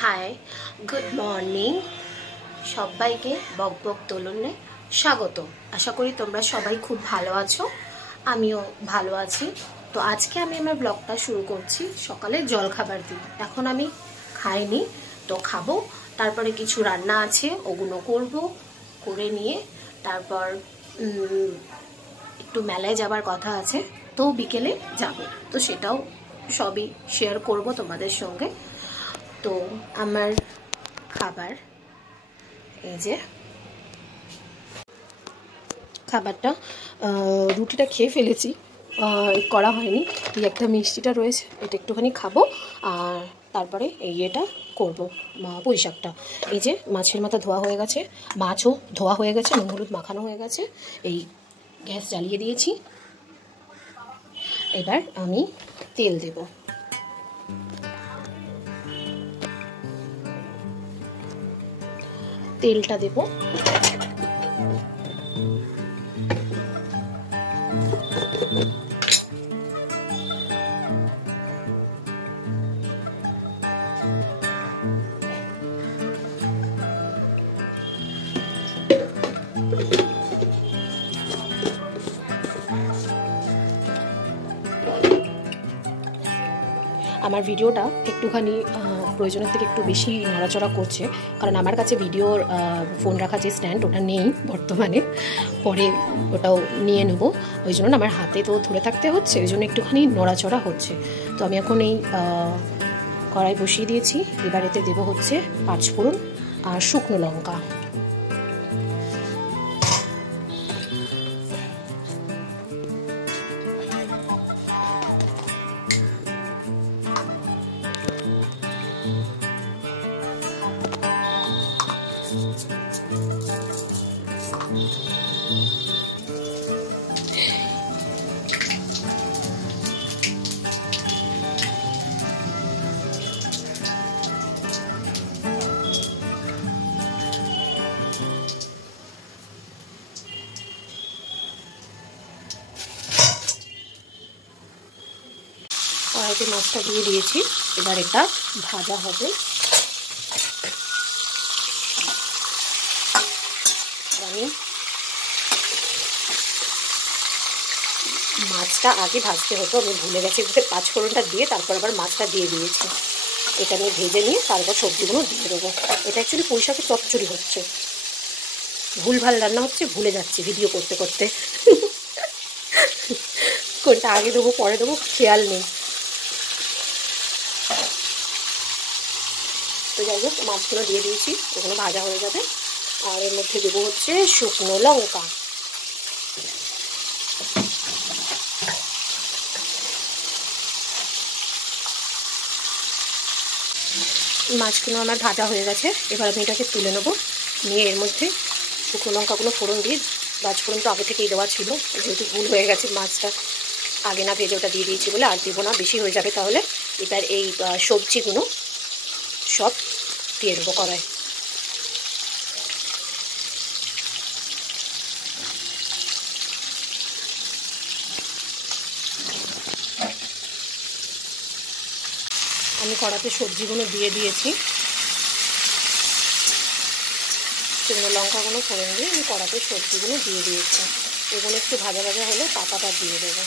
High, good morning. সবাইকে বকবক দোলনে স্বাগত। আশা করি তোমরা সবাই খুব ভালো আছো, আমিও ভালো আছি। তো আজকে আমি আমার ব্লগটা শুরু করছি সকালে জল খাবার দিয়ে। এখন আমি খাইনি, তো খাবো। তারপরে কিছু রান্না আছে, ওগুলো করব, করে নিয়ে তারপর একটু মেলায় যাবার কথা আছে, তো বিকেলে যাব। তো সেটাও সবই শেয়ার করব তোমাদের সঙ্গে। তো আমার খাবার, এই যে খাবারটা, রুটিটা খেয়ে ফেলেছি, করা হয়নি। এই একটা মিষ্টিটা রয়েছে, এটা একটুখানি খাবো। আর তারপরে এটা করবো, পুঁই শাকটা। এই যে মাছের মাথা ধোয়া হয়ে গেছে, মাছও ধোয়া হয়ে গেছে, নুন হলুদ মাখানো হয়ে গেছে। এই গ্যাস জ্বালিয়ে দিয়েছি। এবার আমি তেল দেব। তেলটা দেব। আমার ভিডিওটা একটুখানি প্রয়োজনের থেকে একটু বেশি নড়াচড়া করছে, কারণ আমার কাছে ভিডিওর ফোন রাখার যে স্ট্যান্ড, ওটা নেই বর্তমানে। পরে ওটাও নিয়ে নেব, ওই জন্য আমার হাতে তো ধরে থাকতে হচ্ছে, ওই জন্য একটুখানি নড়াচড়া হচ্ছে। তো আমি এখন এই কড়াই বসিয়ে দিয়েছি। এবার এতে দেবো হচ্ছে 5 ফোড়ন আর শুকনো লঙ্কা। কড়াইতে মাছটা দিয়ে দিয়েছি, এবার এটা ভাজা হবে। আমি মাছটা আগে ভাজতে হতো, আমি ভুলে গেছি, 5 ফোড়নটা দিয়ে তারপর আবার মাছটা দিয়ে দিয়েছি। এটা নিয়ে ভেজে নিয়ে তারপর সবজিগুলো দিয়ে দেবো। এটা অ্যাকচুয়ালি পুঁই শাকের চচ্চড়ি হচ্ছে। ভুলভাল রান্না হচ্ছে, ভুলে যাচ্ছি ভিডিও করতে করতে। কোনটা আগে দেবো পরে দেবো খেয়াল নেই। তো যাই হোক, মাছগুলো দিয়ে দিয়েছি, ওগুলো ভাজা হয়ে যাবে। আর এর মধ্যে দেবো হচ্ছে শুকনো লঙ্কা। মাছগুলো আমার ভাজা হয়ে গেছে, এবার আমি এটাকে তুলে নেবো। নিয়ে এর মধ্যে শুকনো লঙ্কাগুলো ফোড়ন দিয়ে, 5 ফোড়ন তো আগে থেকেই দেওয়া ছিল, যেহেতু ভুল হয়ে গেছে, মাছটা আগে না ভেজে ওটা দিয়ে দিয়েছি বলে আর দেবো না, বেশি হয়ে যাবে তাহলে। এবার এই সবজিগুলো সব দিয়ে দেবো কড়াই। আমি কড়াতে সবজিগুলো দিয়ে দিয়েছি, শুকনো লঙ্কাগুলো ফোড়ন দিয়ে আমি কড়াতে সবজিগুলো দিয়ে দিয়েছি। এগুলো একটু ভাজা ভাজা হলে পাতাটা দিয়ে দেবো।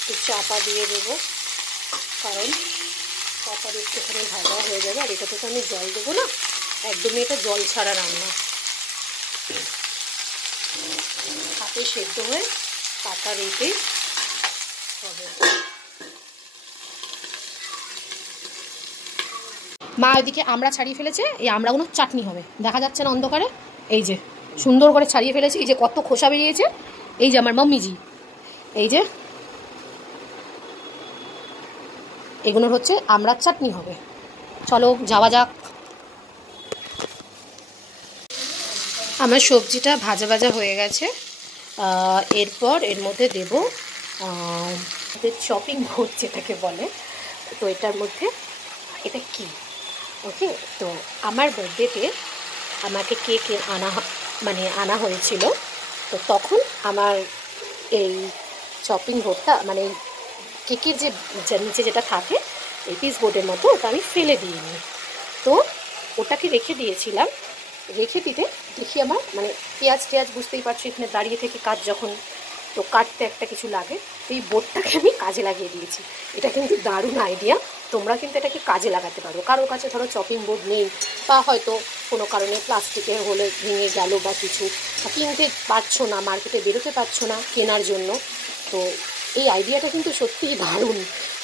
একটু চাপা দিয়ে দেবো, কারণ পাতার একটুখানি ভাজা হয়ে যাবে। আর এটাতে তো আমি জল দেবো না, একদমই এটা জল ছাড়া রান্না। হাতে সেদ্ধ হয়ে পাতা রেখে হবে। মা ওইদিকে আমরা ছাড়িয়ে ফেলেছে, এই আমড়াগুলো চাটনি হবে, দেখা যাচ্ছে না অন্ধকারে। এই যে সুন্দর করে ছাড়িয়ে ফেলেছে, এই যে কত খোসা বেরিয়েছে। এই যে আমার মাম্মিজি, এই যে এগুলোর হচ্ছে আমড়ার চাটনি হবে। চলো যাওয়া যাক। আমার সবজিটা ভাজা ভাজা হয়ে গেছে। এরপর এর মধ্যে দেব চপিং বোর্ড যেটাকে বলে, তো এটার মধ্যে এটা কি। ওকে, তো আমার বার্থডেতে আমাকে কেক আনা হয়েছিল। তো তখন আমার এই চপিং বোর্ডটা মানে কেকের যে নিচে যেটা থাকে এই পিস বোর্ডের মতো, ওটা আমি ফেলে দিইনি। তো ওটাকে রেখে দিয়েছিলাম। রেখে দিতে দেখি আমার মানে পেঁয়াজ বুঝতেই পারছো, এখানে দাঁড়িয়ে থেকে কাজ যখন, তো কাটতে একটা কিছু লাগে, তো এই বোর্ডটাকে আমি কাজে লাগিয়ে দিয়েছি। এটা কিন্তু দারুণ আইডিয়া, তোমরা কিন্তু এটাকে কাজে লাগাতে পারো। কারোর কাছে ধরো চপিং বোর্ড নেই, বা হয়তো কোনো কারণে প্লাস্টিকের হলে ভেঙে গেল বা কিছু, কিনতে পারছো না, মার্কেটে বেরোতে পারছো না কেনার জন্য, তো এই আইডিয়াটা কিন্তু সত্যিই দারুণ।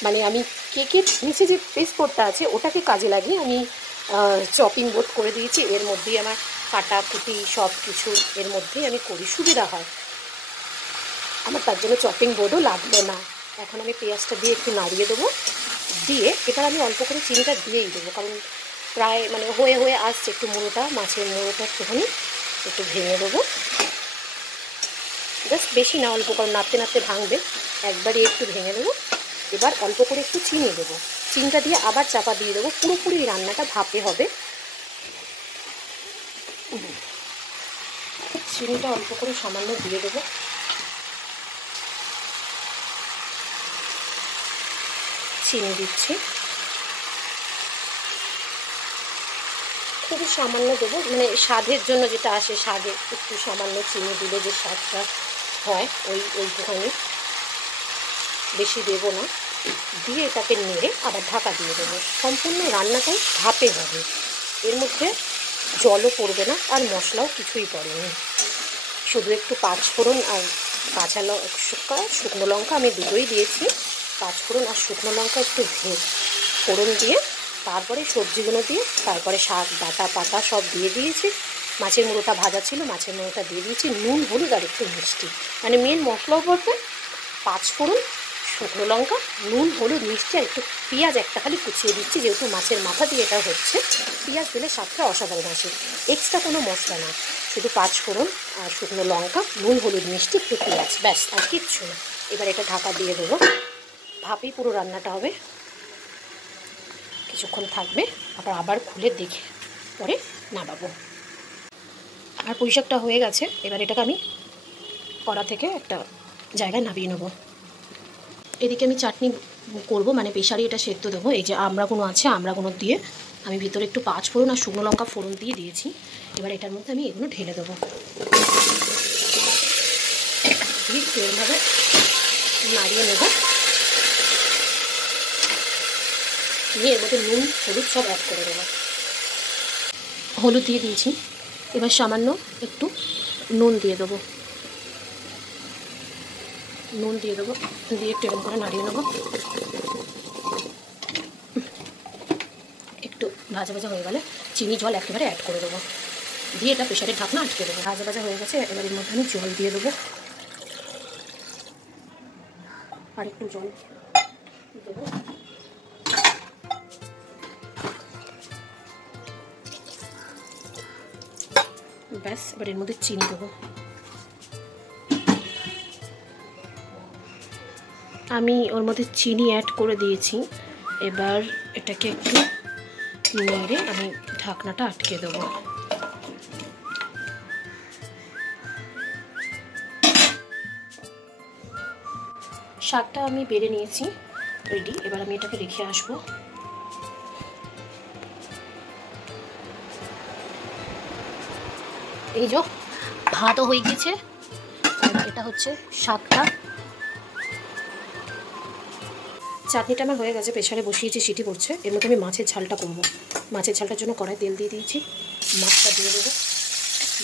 মানে আমি কেকের নিচে যে পেস্ট বোর্ডটা আছে ওটাকে কাজে লাগিয়ে আমি চপিং বোর্ড করে দিয়েছি। এর মধ্যেই আমার কাটাকুটি সব কিছু এর মধ্যেই আমি করি, সুবিধা হয় আমার, তার জন্য চপিং বোর্ডও লাগলো না। এখন আমি পেঁয়াজটা দিয়ে একটু নাড়িয়ে দেবো, দিয়ে এবার আমি অল্প করে চিনিটা দিয়েই দেবো, কারণ প্রায় মানে হয়ে হয়ে আসছে একটু মুড়োটা, মাছের মুড়োটা একটুখানি একটু ভেঙে দেবো, জাস্ট বেশি না, অল্প, কারণ নাড়তে নাড়তে ভাঙবে, একবারই একটু ভেঙে দেবো। এবার অল্প করে একটু চিনি দেবো, চিনিটা দিয়ে আবার চাপা দিয়ে দেবো, পুরোপুরি রান্নাটা ভাপে হবে। চিনিটা অল্প করে সামান্য দিয়ে দেবো, চিনি দিচ্ছি, খুবই সামান্য দেবো, মানে স্বাদের জন্য যেটা আসে, স্বাদে একটু সামান্য চিনি দিলে যে স্বাদটা হয় ওইটুখানি, বেশি দেবো না। দিয়ে এটাকে নেড়ে আবার ঢাকা দিয়ে দেবো। সম্পূর্ণ রান্নাটাই ভাপে হবে, এর মধ্যে জলও পড়বে না আর মশলাও কিছুই পড়েনি, শুধু একটু পাঁচফোড়ন আর কাঁচা লঙ্কা, শুকনো লঙ্কা আমি দুটোই দিয়েছি, পাঁচফোড়ন আর শুকনো লঙ্কা একটু ফোড়ন দিয়ে তারপরে সবজিগুলো দিয়ে, তারপরে শাক ডাটা পাতা সব দিয়ে দিয়েছি। মাছের মুড়োটা ভাজা ছিল, মাছের মুড়োটা দিয়ে দিয়েছি, নুন হলুদ আর একটু মিষ্টি, মানে মেন মশলাও পড়বে, পাঁচফোড়ন শুকনো লঙ্কা, নুন হলুদ মিষ্টি আর একটু পেঁয়াজ একটা খালি কুচিয়ে দিচ্ছি, যেহেতু মাছের মাথা দিয়ে এটা হচ্ছে, পেঁয়াজ দিলে স্বাদটা অসাধারণ আসে। এক্সট্রা কোনো মশলা না, শুধু পাঁচফোড়ন আর শুকনো লঙ্কা, নুন হলুদ মিষ্টি একটু পেঁয়াজ, ব্যাস, আর কিচ্ছু না। এবার এটা ঢাকা দিয়ে দেবো, ভাপেই পুরো রান্নাটা হবে, কিছুক্ষণ থাকবে, আবার খুলে দেখে পরে নামাবো। আর পুঁইশাকটা হয়ে গেছে, এবার এটাকে আমি কড়া থেকে একটা জায়গায় নামিয়ে নেবো। এদিকে আমি চাটনি করব, মানে প্রেশারে এটা সেদ্ধ দেবো। এই যে আমড়াগুলো আছে, আমড়াগুলো দিয়ে আমি ভিতরে একটু পাঁচফোড়ন আর শুকনো লঙ্কা ফোড়ন দিয়ে দিয়েছি। এবার এটার মধ্যে আমি এগুলো ঢেলে দেবো, ঠিক এরভাবে নাড়িয়ে নেব, নিয়ে এর মধ্যে নুন হলুদ সব অ্যাড করে দেবো। হলুদ দিয়ে দিয়েছি, এবার সামান্য একটু নুন দিয়ে দেবো, দিয়ে একটু এরকম করে নাড়িয়ে নেবো। একটু ভাজা ভাজা হয়ে গেলে চিনি জল একেবারে অ্যাড করে দেবো, দিয়ে এটা প্রেশারের ঢাকনা আটকে দেবো। ভাজা ভাজা হয়ে গেছে, এবার এর মধ্যে আমি জল দিয়ে দেবো, আর একটু জল দেবো, ব্যাস। এবার এর মধ্যে চিনি দেবো, আমি ওর মধ্যে চিনি অ্যাড করে দিয়েছি। এবার এটাকে একটু নেড়ে আমি ঢাকনাটা আটকে দেবো। শাকটা আমি বেড়ে নিয়েছি, রেডি। এবার আমি এটাকে রেখে আসবো। এই যে ভাতও হয়ে গেছে, এটা হচ্ছে শাকটা। চাটনিটা আমার হয়ে গেছে, প্রেশারে বসিয়েছি, সিটি পড়ছে। এর মধ্যে আমি মাছের ঝালটা করবো। মাছের ঝালটার জন্য কড়াই তেল দিয়ে দিয়েছি, মাছটা দিয়ে দেবো।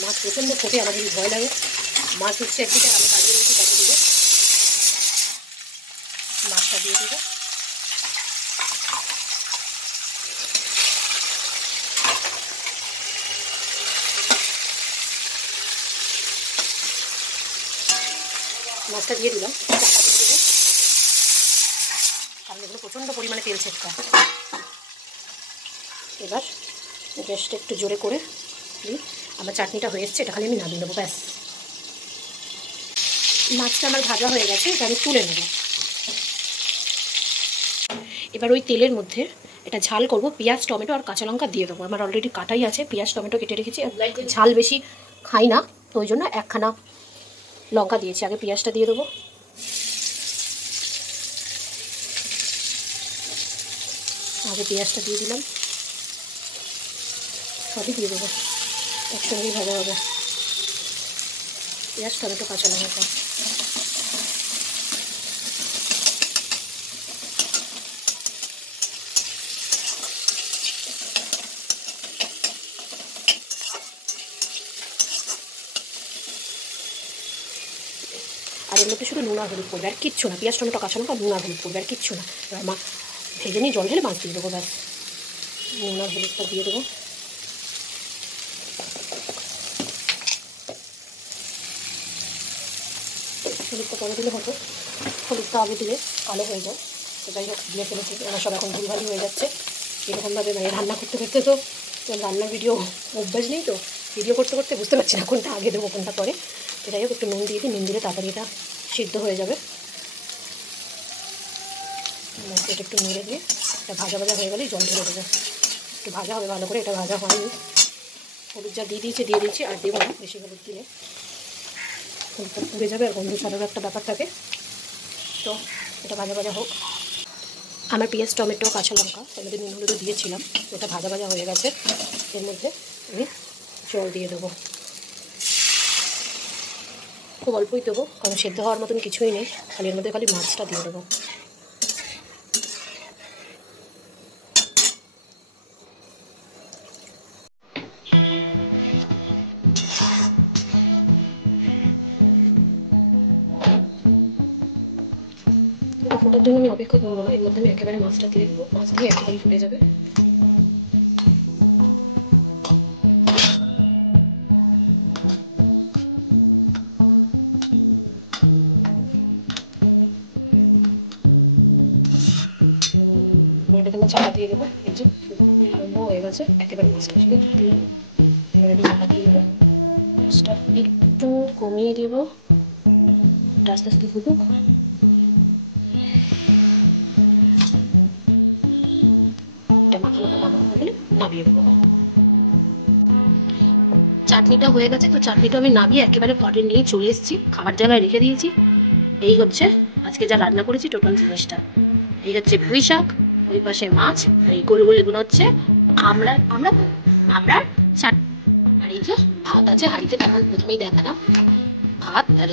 মাছ প্রচণ্ড ফোটে, আমার যদি ভয় লাগে। মাছ হচ্ছে একদিকে, আমি দাঁড়িয়ে রয়েছি কত দিকে, মাছটা দিয়ে দেবো। মাছটা দিয়ে দিলাম, কারণ এগুলো প্রচণ্ড পরিমাণে তেল ছেটকা। এবার গ্যাসটা একটু জোরে করে দিই, আমার চাটনিটা হয়ে এসছে, এটা খালি আমি নামিয়ে নেবো, ব্যাস। মাছটা আমার ভাজা হয়ে গেছে, এটা আমি তুলে নেব। এবার ওই তেলের মধ্যে এটা ঝাল করব, পেঁয়াজ টমেটো আর কাঁচা লঙ্কা দিয়ে দেবো। আমার অলরেডি কাটাই আছে, পেঁয়াজ টমেটো কেটে রেখেছি। ঝাল বেশি খাই না, তো ওই জন্য একখানা লঙ্কা দিয়েছি। আগে পেঁয়াজটা দিয়ে দেবো, আগে পেঁয়াজটা দিয়ে দিলাম, সবই দিয়ে দেবো, একসঙ্গেই ভাজা হবে পেঁয়াজ টমেটো কাঁচা লঙ্কা। আর এর মধ্যে শুধু নুন আর হলুদ পড়বে, আর কিচ্ছু না। পেঁয়াজ টমেটো কাঁচা লঙ্কা, নুন আর হলুদ পড়বে, আর কিচ্ছু না। এবার মা ভেজে নিয়ে জল ঢেলে মাছ দিয়ে দেবো, ব্যাস। নুন আর হলুদটা দিয়ে দেবো, হলুদটা পরে দিলে হতো, হলুদটা আগে দিলে কালো হয়ে যায়। তো যাই হোক, দিয়ে ফেলেছি। ওরা সব এখন ভুলভালি হয়ে যাচ্ছে এরকমভাবে, মানে রান্না করতে করতে তো রান্নার ভিডিও অভ্যাস নেই, তো ভিডিও করতে করতে বুঝতে পারছি না কোনটা আগে দেবো কোনটা পরে। তো যাই হোক, একটু নুন দিয়ে দিই, নুন দিলে তাড়াতাড়ি এটা সিদ্ধ হয়ে যাবে। এটা একটু নেড়ে দিয়ে এটা ভাজা ভাজা হয়ে গেলেই জল ঢেলে দেবো। একটু ভাজা হবে ভালো করে, এটা ভাজা হয়নি। হলুদ যা দিয়ে দিয়েছি, আর দেবো না বেশি। হলুদ দিলে হলুদটা পুড়ে যাবে আর গন্ধ ছাড়ারও একটা ব্যাপার থাকে। তো এটা ভাজা ভাজা হোক। আমার পেঁয়াজ টমেটো কাঁচা লঙ্কা এর মধ্যে নুন হলুদও দিয়েছিলাম, ওটা ভাজা ভাজা হয়ে গেছে। এর মধ্যে আমি জল দিয়ে দেবো, খুব অল্পই দেবো, কারণ সেদ্ধ হওয়ার মতন কিছুই নেই। খালি এর মধ্যে খালি মাছটা দিয়ে দেবো। ফোটার জন্য আমি অপেক্ষা করবো না, এর মধ্যে আমি একেবারে মাছটা দিয়ে দেবো। মাছ দিয়ে একেবারেই ফুটে যাবে। এটাকে আমি চাপা দিয়ে দেবো। এই যে হয়ে গেছে, একেবারে মাছটা ছিল। এবার আমি চাপা দিয়ে দেবো, মাছটা একটু কমিয়ে দেবো, আস্তে আস্তে ফুটুক। এটা মাখানো হয়ে গেলে নামিয়ে দেবো। চাটনিটা হয়ে গেছে, তো চাটনিটা আমি নামিয়ে একেবারে পরে নিয়ে চলে এসেছি, খাবার জায়গায় রেখে দিয়েছি। এই হচ্ছে আজকে যা রান্না করেছি টোটাল জিনিসটা। এই হচ্ছে পুঁই শাক, ওই পাশে মাছ, আর এই গোল গোল এগুলো হচ্ছে আমরা আমরা আমরা চাট। আর এই যে ভাত আছে হাঁড়িতে, তখন প্রথমেই দেখালাম ভাত। আর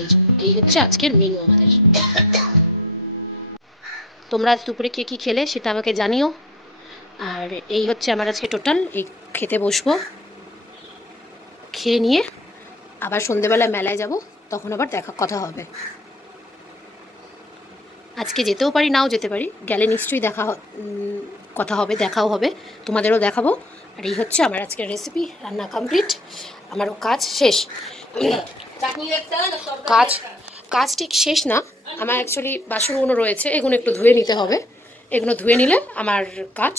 এই হচ্ছে আজকের মেনু আমাদের। তোমরা আজ দুপুরে কে কী খেলে সেটা আমাকে জানিও। আর এই হচ্ছে আমার আজকে টোটাল। এই খেতে বসবো, খেয়ে নিয়ে আবার সন্ধেবেলায় মেলায় যাব, তখন আবার কথা হবে। আজকে যেতেও পারি, নাও যেতে পারি, গেলে নিশ্চয়ই কথা হবে, দেখাও হবে, তোমাদেরও দেখাবো। আর এই হচ্ছে আমার আজকের রেসিপি, রান্না কমপ্লিট, আমারও কাজ শেষ। কাজ ঠিক শেষ না, আমার অ্যাকচুয়ালি বাসনগুলো রয়েছে, এগুলো একটু ধুয়ে নিতে হবে। এগুলো ধুয়ে নিলে আমার কাজ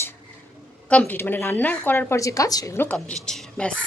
কমপ্লিট, মানে রান্না করার পর যে কাজ এগুলো কমপ্লিট, ব্যাস।